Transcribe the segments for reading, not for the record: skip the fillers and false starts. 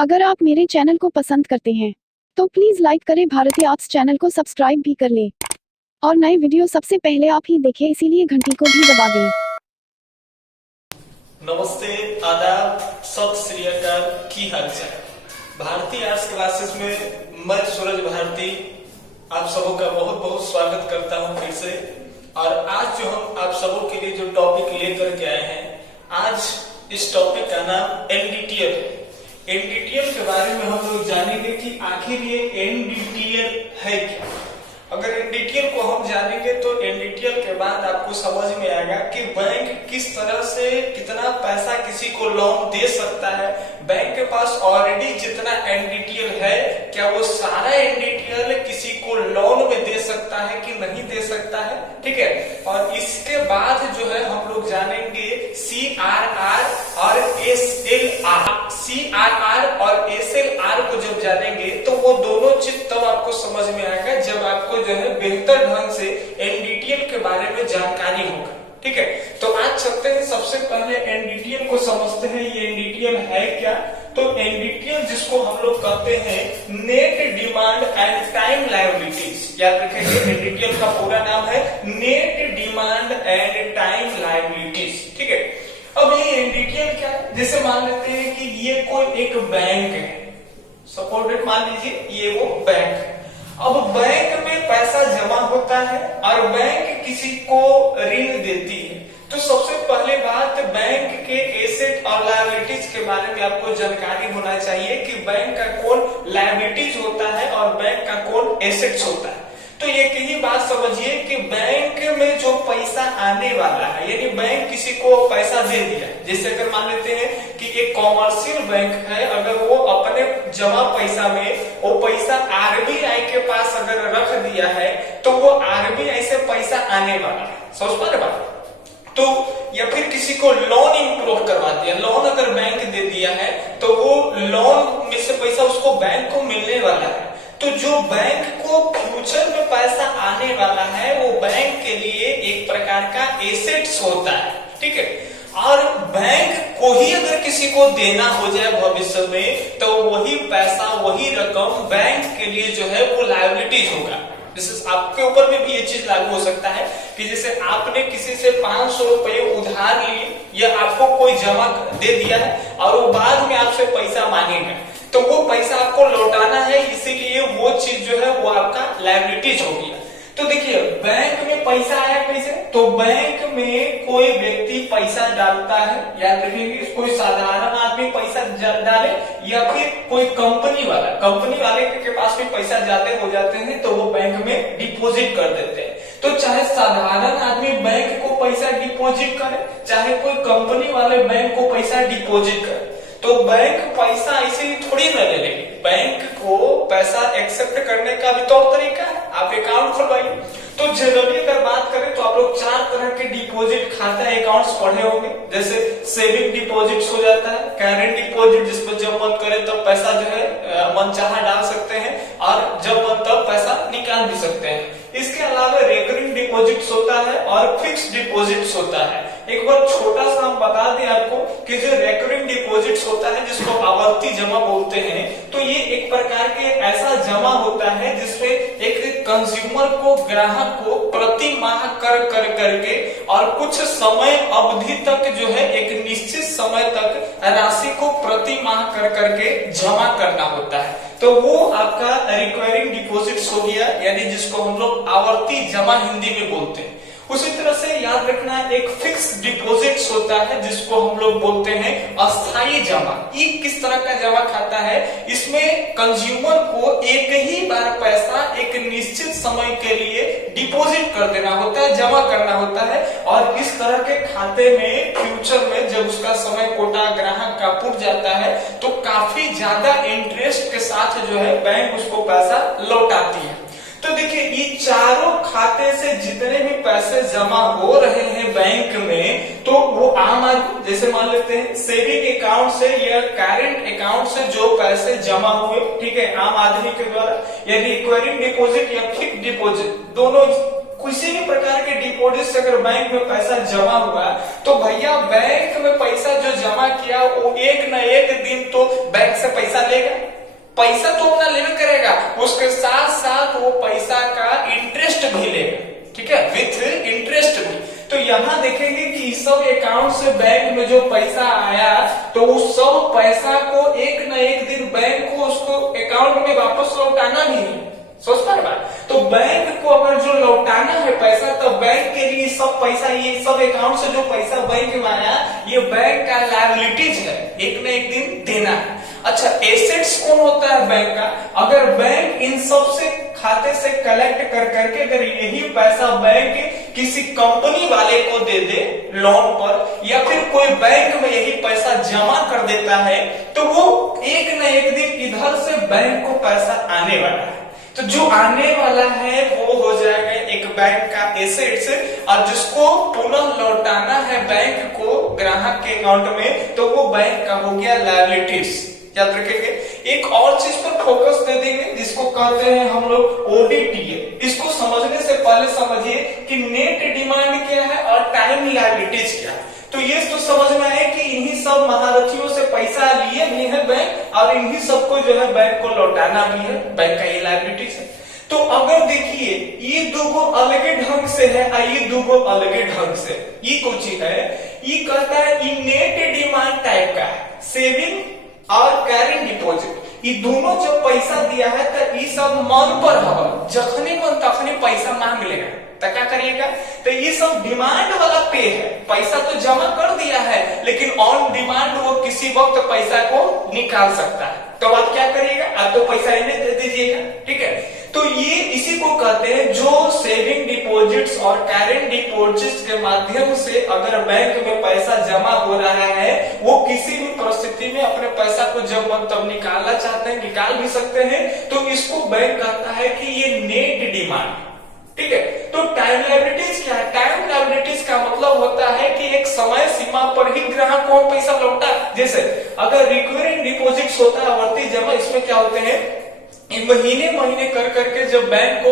अगर आप मेरे चैनल को पसंद करते हैं तो प्लीज लाइक करें, भारतीय आर्ट्स चैनल को सब्सक्राइब भी कर ले और नए वीडियो सबसे पहले आप ही देखें, इसीलिए घंटी को भी दबा दें। नमस्ते, आदाब, सत श्री अकाल, की हालचाल। भारतीय आर्ट्स क्लासेस में मैं सूरज भारती आप सबों का बहुत बहुत स्वागत करता हूं फिर से। और आज जो हम आप सबों के लिए जो टॉपिक लेकर के आए हैं, आज इस टॉपिक का नाम एनडीटीएल है। एनडीटीएल के बारे में हम लोग जानेंगे कि आखिर ये एनडीटीएल है क्या। अगर एनडीटीएल को हम जानेंगे तो एनडीटीएल के बाद आपको समझ में आएगा कि बैंक किस तरह से कितना पैसा किसी को लोन दे सकता है। बैंक के पास ऑलरेडी जितना एनडीटीएल है, क्या वो सारा एनडीटीएल किसी को लोन में दे सकता है कि नहीं दे सकता है, ठीक है। और इसके बाद जो है हम लोग जानेंगे सीआरआर और एसएलआर। सीआरआर और एसएलआर को जब जानेंगे तो वो दोनों चीज तब आपको समझ में आएगा जब आपको जो है बेहतर ढंग से एनडीटीएल के बारे में जानकारी होगा, ठीक है। तो आज चलते हैं, सबसे पहले एनडीटीएल को समझते हैं। ये एनडीटीएल है क्या? तो एनडीटीएल जिसको हम लोग कहते हैं net demand and time liabilities, याद रखेंगे एनडीटीएल का पूरा नाम है net demand and time liabilities, ठीक है। अब ये एनडीटीएल क्या है? जैसे मान लेते हैं कि ये कोई एक बैंक है, सपोर्टेड मान लीजिए ये वो बैंक है। अब बैंक में पैसा जमा होता है और बैंक किसी को ऋण देती है। तो सबसे पहले बात, बैंक के एसेट और लायबिलिटीज के बारे में आपको जानकारी होना चाहिए कि बैंक का कौन लायबिलिटीज होता है और बैंक का कौन एसेट्स होता है। तो एक ही बात समझिए कि बैंक में जो पैसा आने वाला है, यानी बैंक किसी को पैसा दे दिया, जैसे अगर मान लेते हैं कि एक कॉमर्शियल बैंक है, अगर वो अपने जमा पैसा में वो पैसा आरबीआई के पास अगर रख दिया है तो वो आरबीआई से पैसा आने वाला है, समझ पा रहे बात। तो या फिर किसी को लोन इंप्रूव करवा दिया, लोन अगर बैंक दे दिया है तो वो लोन में से पैसा उसको बैंक को मिलने वाला है। तो जो बैंक को फ्यूचर में पैसा आने वाला है वो बैंक के लिए एक प्रकार का एसेट्स होता है, ठीक है। और बैंक को ही अगर किसी को देना हो जाए भविष्य में तो वही पैसा वही रकम बैंक के लिए जो है वो लायबिलिटीज होगा। जैसे आपके ऊपर में भी ये चीज लागू हो सकता है कि जैसे आपने किसी से 500 रुपए उधार लिए या आपको कोई जमा दे दिया है और वो बाद में आपसे पैसा मांगेगा, तो वो पैसा आपको लौटाना है, इसीलिए वो चीज जो है वो आपका लायबिलिटीज हो गया। तो देखिए बैंक में पैसा आया कैसे? तो बैंक में कोई व्यक्ति पैसा डालता है, याद रखिए कोई साधारण आदमी पैसा डाले या फिर कोई कंपनी वाले के पास भी पैसा जाते हो जाते हैं तो वो बैंक में डिपॉजिट कर देते हैं। तो चाहे साधारण आदमी बैंक को पैसा डिपॉजिट करे, चाहे कोई कंपनी वाले बैंक को पैसा डिपॉजिट करे, तो बैंक पैसा ऐसे ही थोड़ी न ले लेगी। बैंक को पैसा एक्सेप्ट करने का भी तौर तरीका है, आप अकाउंट खुलवाइए। तो जनरली अगर बात करें तो आप लोग 4 तरह के डिपॉजिट खाता अकाउंट्स पढ़े होंगे। जैसे सेविंग डिपॉजिट्स हो जाता है, करेंट डिपॉजिट जिसमें जब मन करे तब पैसा जो है मनचाहा डाल सकते हैं और जब मन तब पैसा निकाल भी सकते हैं। इसके अलावा रेकरिंग डिपॉजिट्स होता है और फिक्स्ड डिपॉजिट्स होता है। एक बार छोटा सा हम बता दें आपको कि जो रेकरिंग डिपॉजिट्स होता है जिसको आवर्ती जमा बोलते हैं, तो ये एक प्रकार के ऐसा जमा होता है जिसमें एक कंज्यूमर को, ग्राहक को प्रति माह कर करके और कुछ समय अवधि तक जो है एक निश्चित समय तक राशि को प्रति माह कर करके जमा करना होता है। तो वो आपका रिकरिंग डिपॉजिट्स हो गया, यानी जिसको हम लोग आवर्ती जमा हिंदी में बोलते हैं। उसी तरह से याद रखना एक फिक्स डिपॉजिट्स होता है जिसको हम लोग बोलते हैं अस्थायी जमा। ये किस तरह का जमा खाता है? इसमें कंज्यूमर को एक ही बार पैसा एक निश्चित समय के लिए डिपॉजिट कर देना होता है, जमा करना होता है और इस तरह के खाते में फ्यूचर में जब उसका समय कोटा ग्राहक का पुर जाता है तो काफी ज्यादा इंटरेस्ट के साथ जो है बैंक उसको पैसा लौटाती है। तो देखिए ये चारों खाते से जितने भी पैसे जमा हो रहे हैं बैंक में, तो वो आम आदमी, जैसे मान लेते हैं सेविंग अकाउंट से या करेंट अकाउंट से जो पैसे जमा हुए, ठीक है, आम आदमी के द्वारा, या रिकरिंग डिपॉजिट या फिक्स्ड डिपॉजिट, दोनों किसी भी प्रकार के डिपॉजिट से अगर बैंक में पैसा जमा हुआ तो भैया बैंक में पैसा जो जमा किया वो एक न एक दिन तो बैंक से पैसा लेगा, पैसा तो अपना लेवे करेगा, उसके साथ साथ वो पैसा का इंटरेस्ट भी लेगा, ठीक है, विथ इंटरेस्ट भी। तो यहाँ देखेंगे कि सब अकाउंट से बैंक में जो पैसा आया तो उस सब पैसा को एक न एक दिन बैंक को उसको अकाउंट में वापस लौटाना भी है। सोच पा रहे बात? तो बैंक को अगर जो लौटाना है पैसा तो बैंक के लिए सब पैसा, ये सब अकाउंट से जो पैसा बैंक में आया ये बैंक का लायबिलिटीज है, एक न एक दिन देना है। अच्छा, एसेट्स कौन होता है बैंक का? अगर बैंक इन सब से खाते से कलेक्ट कर करके अगर यही पैसा बैंक किसी कंपनी वाले को दे दे लोन पर, या फिर कोई बैंक में यही पैसा जमा कर देता है तो वो एक न एक दिन इधर से बैंक को पैसा आने वाला है। तो जो आने वाला है वो हो जाएगा एक बैंक का एसेट्स, और जिसको पुनः लौटाना है बैंक को ग्राहक के अकाउंट में तो वो बैंक का हो गया लायबिलिटीज। याद रखेंगे। एक और चीज पर फोकस दे देंगे जिसको कहते हैं हम लोग ओडीटीए। इसको समझने से पहले समझिए कि नेट डिमांड क्या है और टाइम लायबिलिटीज क्या है। तो ये तो समझ में आए कि इन्हीं सब महारथियों से पैसा लिए भी है बैंक और इन्हीं सबको जो है बैंक को लौटाना भी है, बैंक का ये लायबिलिटीज है। तो अगर देखिए ये दोगो अलगे ढंग से है और ये दोगो अलगे ढंग से, ये कुछ है, ये कहता है ये नेट डिमांड टाइप का है, सेविंग और कैरिंग डिपॉजिट। ये दोनों जब पैसा दिया है तो ये सब मन पर हवा, जखनी मन तखनी पैसा मांग लेगा तो क्या करिएगा? तो ये सब डिमांड वाला पे है, पैसा तो जमा कर दिया है लेकिन ऑन डिमांड वो किसी वक्त पैसा को निकाल सकता है। तो आप क्या करिएगा? आप तो पैसा इन्हें दे दीजिएगा, ठीक है। तो ये इसी को कहते हैं जो सेविंग डिपॉजिट्स और करेंट डिपॉजिट्स के माध्यम से अगर बैंक में पैसा जमा हो रहा है वो किसी भी परिस्थिति में अपने पैसा को जब मन तब निकालना चाहते हैं निकाल भी सकते हैं, तो इसको बैंक कहता है कि ये नेट डिमांड, ठीक है। तो टाइम लायबिलिटीज क्या है? टाइम लायबिलिटीज का मतलब होता है कि एक समय सीमा पर ही ग्राहक को पैसा लौटा। जैसे अगर रिकरिंग डिपॉजिट्स होता है आवर्ती जमा, इसमें क्या होते हैं महीने महीने कर करके जब बैंक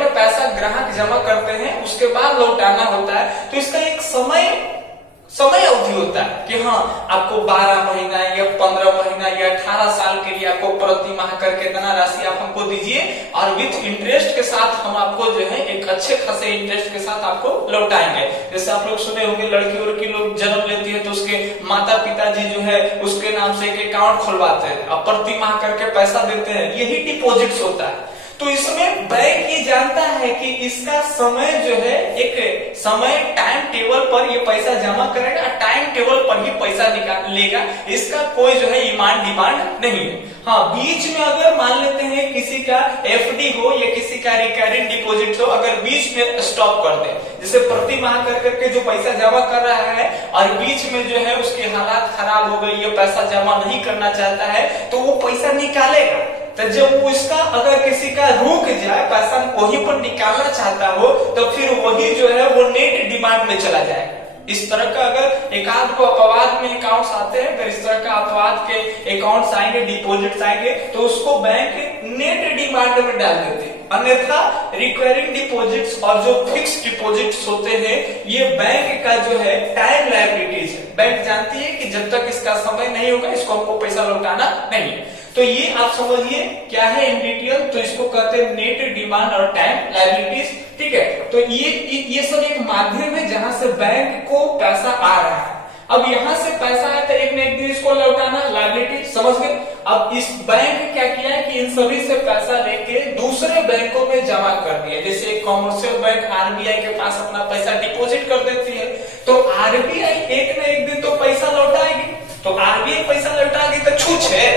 में पैसा ग्राहक जमा करते हैं उसके बाद लौटाना होता है, तो इसका एक समय अवधि होता है कि हाँ आपको 12 महीना या 15 महीना या 18 साल के लिए आपको प्रति माह करके इतना राशि आप हमको दीजिए और विथ इंटरेस्ट के साथ हम आपको जो है एक अच्छे खासे इंटरेस्ट के साथ आपको लौटाएंगे। जैसे आप लोग सुने होंगे लड़की लोग जन्म लेती है तो उसके माता पिताजी जो है उसके नाम से एक अकाउंट खुलवाते हैं और प्रति माह करके पैसा देते हैं, यही डिपॉजिट्स होता है। तो इसमें बैंक ये जानता है कि इसका समय जो है एक समय टाइम टेबल पर ये पैसा जमा करेगा, टाइम टेबल पर ही पैसा निकाल लेगा, इसका कोई जो है डिमांड नहीं है। हाँ, बीच में अगर मान लेते हैं किसी का एफडी हो या किसी का रिकरिंग डिपॉजिट हो, अगर बीच में स्टॉप कर दे, जैसे प्रति माह कर करके जो पैसा जमा कर रहा है और बीच में जो है उसके हालात खराब हो गई, ये पैसा जमा नहीं करना चाहता है तो वो पैसा निकालेगा। तो जब वो इसका अगर किसी का रुक जाए पैसा वहीं पर निकालना चाहता हो तो फिर वही जो है वो नेट डिमांड में चला जाएगा। इस तरह का अगर एकांत को अपवाद में अकाउंट्स आते हैं, अगर इस तरह का अपवाद के अकाउंट्स आएंगे, डिपॉजिट्स आएंगे तो उसको बैंक नेट डिमांड में डाल देते हैं। अन्यथा रिकरिंग डिपॉजिट्स और जो फिक्स डिपॉजिट्स होते हैं ये बैंक का जो है टाइम लायबिलिटीज है। बैंक जानती है कि जब तक इसका समय नहीं होगा इसको हमको पैसा लौटाना नहीं है। तो ये आप समझिए क्या है इन डिटेल, तो इसको कहते हैं नेट डिमांड और टाइम लायबिलिटीज, ठीक है। तो ये सब एक माध्यम है जहां से बैंक को पैसा आ रहा है। अब यहां से पैसा आया तो एक न एक दिन इसको लौटाना, लायबिलिटी, समझ गए। अब इस बैंक ने क्या किया है कि इन सभी से पैसा लेके दूसरे बैंकों में जमा कर दिया। जैसे कॉमर्शियल बैंक आरबीआई के पास अपना पैसा डिपॉजिट कर देती है तो आरबीआई एक न एक दिन तो पैसा लौटाएगी। तो आरबीआई पैसा लौटाएगी तो छूछ है,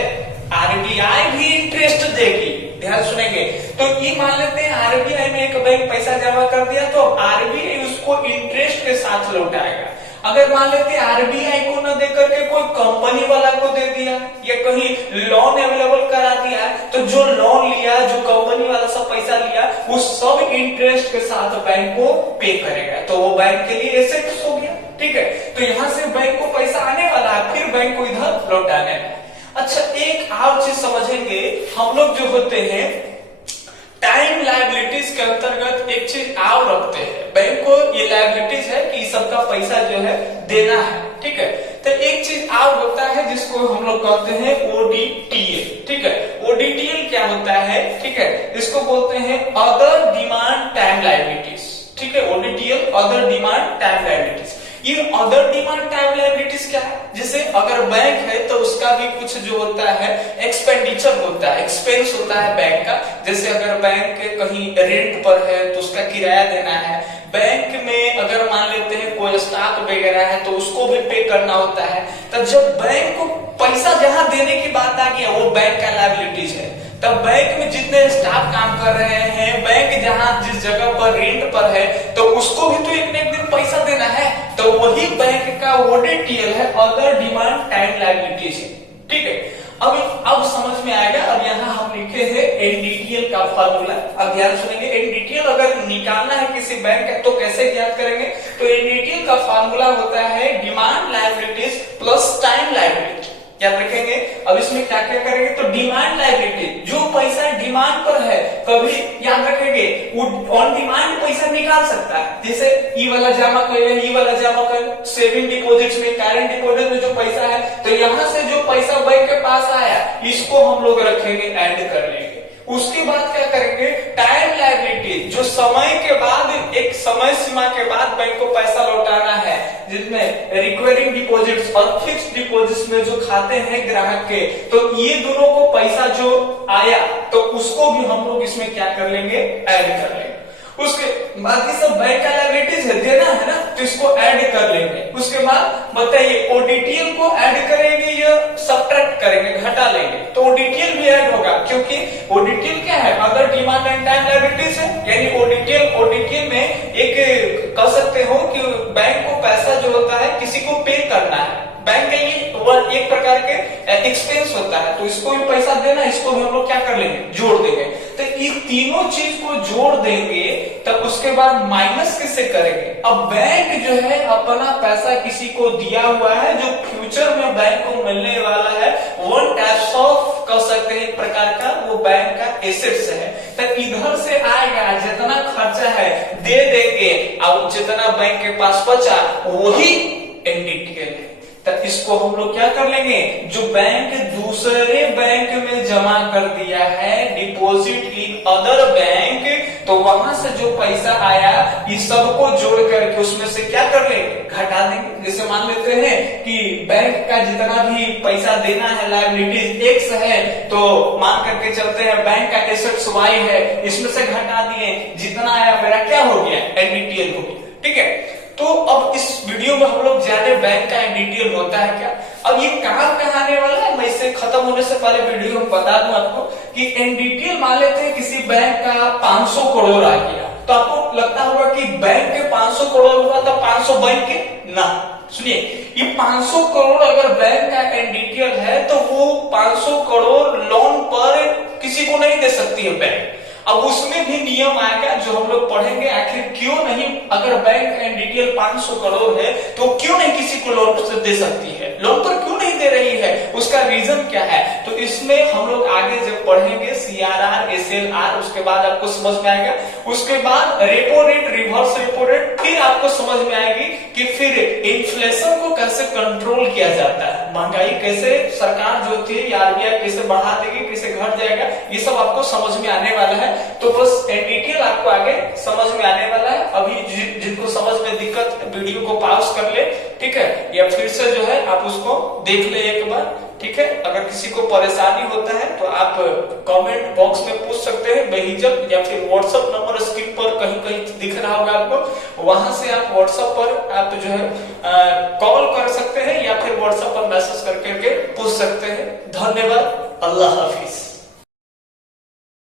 आरबीआई भी इंटरेस्ट देगी। ध्यान सुनेंगे। तो ये मान लेते हैं आरबीआई में एक बैंक पैसा जमा कर दिया तो आरबीआई उसको इंटरेस्ट के साथ लौटाएगा। अगर मान लेते हैं आरबीआई को न देकर के कोई कंपनी वाला को दे दिया या कहीं लोन अवेलेबल करा दिया तो जो लोन लिया, जो कंपनी वाला सब पैसा लिया वो सब इंटरेस्ट के साथ बैंक को पे करेगा। तो वो बैंक के लिए एसेट्स हो गया, ठीक है। तो यहाँ से बैंक को पैसा आने वाला है, फिर बैंक को इधर लौटाने। अच्छा, एक और चीज समझेंगे हम लोग जो होते हैं टाइम लायबिलिटीज के अंतर्गत एक चीज और रखते हैं, बैंक को ये लायबिलिटीज है कि सबका पैसा जो है देना है, ठीक है। तो एक चीज और होता है जिसको हम लोग कहते हैं ओडीटीएल, ठीक है। ओडीटीएल क्या होता है, ठीक है, इसको बोलते हैं अदर डिमांड टाइम लायबिलिटीज, ठीक है। ओडीटीएल अदर डिमांड टाइम लायबिलिटीज। ये अदर डिमांड टाइम लायबिलिटीज क्या है, जैसे अगर बैंक है तो उसका भी कुछ जो होता है एक्सपेंडिचर होता है, एक्सपेंस होता है बैंक का। जैसे अगर बैंक कहीं रेंट पर है तो उसका किराया देना है, बैंक में अगर मान लेते हैं कोई स्टाफ वगैरह है तो उसको भी पे करना होता है। तो जब बैंक को पैसा जहां देने की बात आ गया वो बैंक का लायबिलिटीज है। तब बैंक में जितने स्टाफ काम कर रहे हैं, बैंक जहां जिस जगह पर रेंट पर है तो उसको भी तो एक न एक दिन पैसा देना है, तो वही बैंक का ओडीटीएल है, अदर डिमांड टाइम लायबिलिटीज है, ठीक है। अब समझ में आएगा। अब यहाँ हम लिखे हैं एनडीटीएल का फार्मूला। अब ध्यान सुनेंगे, एनडीटीएल अगर निकालना है किसी बैंक का तो कैसे ज्ञात करेंगे, तो एनडीटीएल का फार्मूला होता है demand liabilities plus time liability, याद रखेंगे। अब इसमें क्या क्या करेंगे, तो डिमांड लायबिलिटी जो पैसा डिमांड पर है, कभी याद रखेंगे वो ऑन डिमांड पैसा निकाल सकता है। जैसे ई वाला जमा कर, ई वाला जमा कर, सेविंग डिपॉजिट्स में, करंट डिपॉजिट में जो पैसा है, तो यहाँ से जो पैसा बैंक के पास आया इसको हम लोग रखेंगे, ऐड कर लेंगे। उसके बाद क्या करेंगे, टाइम लायबिलिटी जो समय के बाद, एक समय सीमा के बाद बैंक को पैसा लौटाना है, जिसमें रिकरिंग डिपॉजिट्स और फिक्स्ड डिपॉजिट्स में जो खाते हैं ग्राहक के, तो ये दोनों को पैसा जो आया तो उसको भी हम लोग इसमें क्या कर लेंगे, ऐड कर लेंगे। उसके बाकी सब बैंक का लायबिलिटीज है, देना है ना, तो इसको ऐड कर लेंगे। उसके बाद बताइए ओडीटीएल को ऐड करेंगे या सब्ट्रैक्ट करेंगे, घटा लेंगे, तो ओडीटीएल भी ऐड होगा, क्योंकि ओडीटीएल क्या है, other demand and time liabilities है। यानी ओडीटीएल में एक कह सकते हो कि बैंक को पैसा जो होता है किसी को पे करना है, बैंक का ये एक प्रकार के एक्सपेंस होता है, तो इसको भी पैसा देना, इसको भी हम लोग क्या कर लेंगे, जोड़ देंगे। तो ये तीनों चीज को जोड़ देंगे, तब उसके बाद माइनस किससे करेंगे। अब बैंक जो है अपना पैसा किसी को दिया हुआ है जो फ्यूचर में बैंक को मिलने वाला है, वन टाइप्स ऑफ कह सकते हैं एक प्रकार का वो बैंक का एसेट्स है। तो इधर से आएगा जितना खर्चा है दे देंगे, और जितना बैंक के पास बचा वही एनडीटीएल है। तो इसको हम लोग क्या कर लेंगे, जो बैंक दूसरे बैंक में जमा कर दिया है, डिपॉजिट इन अदर बैंक, तो वहां से जो पैसा आया इस सबको जोड़ करके उसमें से क्या कर लेंगे, घटा देंगे। जैसे मान लेते हैं कि बैंक का जितना भी पैसा देना है लायबिलिटीज एक्स है, तो मान करके चलते हैं बैंक का एसेट्स वाई है, इसमें से घटा दिए, जितना आया मेरा क्या हो गया, एनडीटीएल हो गया, ठीक है। तो अब इस वीडियो में हम लोग जाने बैंक का एनडीटीएल होता है क्या। अब ये कहां आने वाला है, मैं इसे खत्म होने से पहले वीडियो में बता दूं आपको कि एनडीटीएल मान लेते हैं किसी बैंक का 500 करोड़ आ गया, तो आपको लगता होगा कि बैंक के 500 करोड़ हुआ था, 500 बैंक के ना। सुनिए, ये 500 करोड़ अगर बैंक का एनडीटीएल है तो वो 500 करोड़ लोन पर किसी को नहीं दे सकती है बैंक। अब उसमें भी नियम आएगा जो हम लोग पढ़ेंगे, आखिर क्यों नहीं, अगर बैंक एनडीटीएल 500 करोड़ है तो क्यों नहीं किसी को लोन पर दे सकती है, लोन पर क्यों नहीं दे रही है, उसका रीजन क्या है। तो इसमें हम लोग आगे जब पढ़ेंगे सीआरआर, एसएलआर, उसके बाद आपको समझ में आएगा। उसके बाद repo rate, reverse repo rate, फिर आपको समझ में आएगी कि फिर इन्फ्लेशन को कैसे कंट्रोल किया जाता है, महंगाई कैसे सरकार जो होती है आरबीआई कैसे बढ़ा देगी, कैसे घट जाएगा, ये सब आपको समझ में आने वाला है। तो बस एनडीटीएल आपको आगे समझ में आने वाला है। अभी जिनको समझ में दिक्कत, वीडियो को पॉज कर ले, ठीक है, या फिर से जो है आप उसको देख ले एक बार, ठीक है। अगर किसी को परेशानी होता है तो आप कमेंट बॉक्स में पूछ सकते हैं बेहिचक, या फिर व्हाट्सएप नंबर स्क्रीन पर कहीं कहीं दिख रहा होगा आपको, वहां से आप व्हाट्सएप पर आप जो है कॉल कर सकते हैं या फिर व्हाट्सएप पर मैसेज करके पूछ सकते हैं। धन्यवाद, अल्लाह हाफिज।